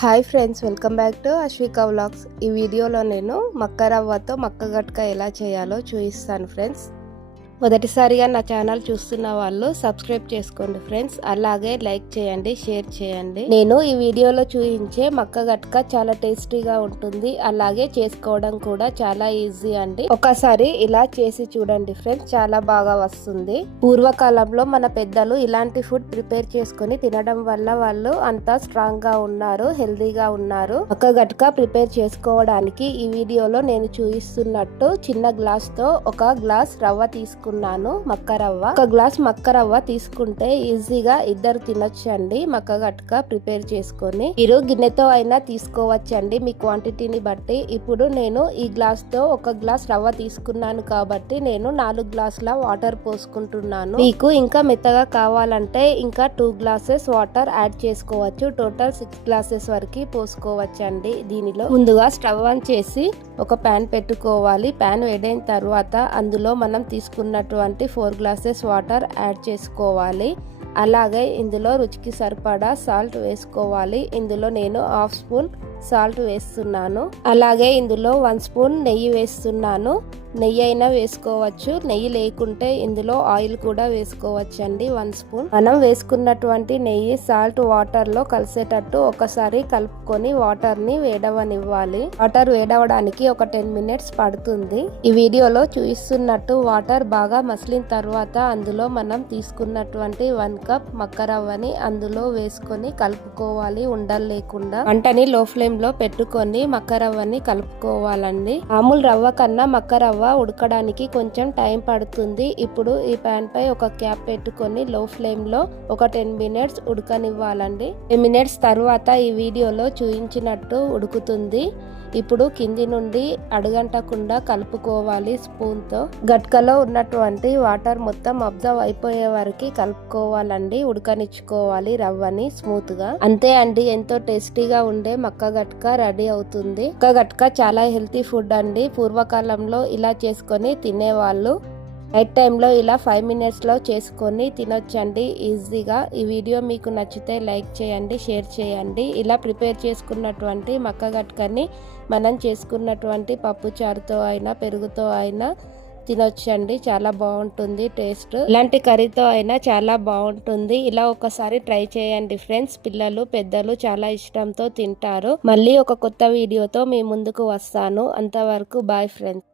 Hi friends, welcome back to Ashvika vlogs. ఈ వీడియోలో నేను మక్క రవ్వతో మక్క గట్క ఎలా చేయాలో చూపిస్తాను ఫ్రెండ్స్. మొదటిసారిగా నా ఛానల్ చూస్తున్న వాళ్ళు సబ్స్క్రైబ్ చేసుకోండి ఫ్రెండ్స్. అలాగే లైక్ చేయండి, షేర్ చేయండి. నేను ఈ వీడియోలో చూపించే మక్క గట్క చాలా టేస్టీగా ఉంటుంది. అలాగే చేసుకోవడం కూడా చాలా ఈజీ అండి. ఒకసారి ఇలా చేసి చూడండి ఫ్రెండ్స్, చాలా బాగా వస్తుంది. పూర్వకాలంలో మన పెద్దలు ఇలాంటి ఫుడ్ ప్రిపేర్ చేసుకుని తినడం వల్ల వాళ్ళు అంతా స్ట్రాంగ్ గా ఉన్నారు, హెల్దీగా ఉన్నారు. మక్క గట్క ప్రిపేర్ చేసుకోవడానికి ఈ వీడియోలో నేను చూపిస్తున్నట్టు చిన్న గ్లాస్ తో ఒక గ్లాస్ రవ్వ తీసుకున్నాను. మక్క రవ్వ, ఒక గ్లాస్ మక్క రవ్వ తీసుకుంటే ఈజీగా ఇద్దరు తినొచ్చండి. మక్క గట్క ప్రిపేర్ చేసుకొని మీరు గిన్నెతో అయినా తీసుకోవచ్చండి, మీ క్వాంటిటీని బట్టి. ఇప్పుడు నేను ఈ గ్లాస్ తో ఒక గ్లాస్ రవ్వ తీసుకున్నాను కాబట్టి నేను 4 గ్లాసుల వాటర్ పోసుకుంటున్నాను. మీకు ఇంకా మెత్తగా కావాలంటే ఇంకా 2 గ్లాసెస్ వాటర్ యాడ్ చేసుకోవచ్చు. టోటల్ 6 గ్లాసెస్ వరకు పోసుకోవచ్చండి. దీనిలో ముందుగా స్టవ్ ఆన్ చేసి ఒక ప్యాన్ పెట్టుకోవాలి. ప్యాన్ వేడైన తర్వాత అందులో మనం తీసుకున్నటువంటి 4 గ్లాసెస్ వాటర్ యాడ్ చేసుకోవాలి. అలాగే ఇందులో రుచికి సరిపడా సాల్ట్ వేసుకోవాలి. ఇందులో నేను 1/2 స్పూన్ సాల్ట్ వేస్తున్నాను. అలాగే ఇందులో 1 స్పూన్ నెయ్యి వేస్తున్నాను. నెయ్యి అయినా వేసుకోవచ్చు, నెయ్యి లేకుంటే ఇందులో ఆయిల్ కూడా వేసుకోవచ్చు అండి. 1 స్పూన్. మనం వేసుకున్నటువంటి నెయ్యి సాల్ట్ వాటర్ లో కలిసేటట్టు ఒకసారి కలుపుకొని వాటర్ ని వేడవనివ్వాలి. వాటర్ వేడవడానికి ఒక 10 మినిట్స్ పడుతుంది. ఈ వీడియోలో చూపిస్తున్నట్టు వాటర్ బాగా మసిలిన తర్వాత అందులో మనం తీసుకున్నటువంటి 1 కప్ మక్క రవ్వని అందులో వేసుకొని కలుపుకోవాలి, ఉండలు లేకుండా. వంటని లో ఫ్లేమ్ లో పెట్టుకొని మక్క రవ్వని కలుపుకోవాలండి. మామూలు రవ్వ కన్నా మక్క రవ్వ ఉడకడానికి కొంచెం టైం పడుతుంది. ఇప్పుడు ఈ పాన్ పై ఒక క్యాప్ పెట్టుకొని లో ఫ్లేమ్ లో ఒక 10 మినిట్స్ ఉడకనివ్వాలండి. 10 మినిట్స్ తర్వాత ఈ వీడియోలో చూపించినట్టు ఉడుకుతుంది. ఇప్పుడు కింది నుండి అడుగంటకుండా కలుపుకోవాలి స్పూన్ తో. గట్కలో ఉన్నటువంటి వాటర్ మొత్తం అబ్జర్వ్ అయిపోయే వరకు కలుపుకోవాలండి, ఉడకనిచ్చుకోవాలి రవ్వని స్మూత్ గా. అంతే అండి, ఎంతో టేస్టీగా ఉండే మక్క గట్క రెడీ అవుతుంది. మక్క గట్క చాలా హెల్తీ ఫుడ్ అండి. పూర్వకాలంలో ఇలా చేసుకొని తినేవాళ్ళు. నైట్ టైంలో ఇలా 5 మినిట్స్ లో చేసుకొని తినొచ్చండి ఈజీగా. ఈ వీడియో మీకు నచ్చితే లైక్ చేయండి, షేర్ చేయండి. ఇలా ప్రిపేర్ చేసుకున్నటువంటి మక్క గట్కని మనం చేసుకున్నటువంటి పప్పు చారుతో అయినా పెరుగుతో అయినా తినొచ్చండి, చాలా బాగుంటుంది టేస్ట్. ఇలాంటి కర్రీతో అయినా చాలా బాగుంటుంది. ఇలా ఒకసారి ట్రై చేయండి ఫ్రెండ్స్. పిల్లలు పెద్దలు చాలా ఇష్టంతో తింటారు. మళ్ళీ ఒక కొత్త వీడియోతో మీ ముందుకు వస్తాను. అంతవరకు బాయ్ ఫ్రెండ్స్.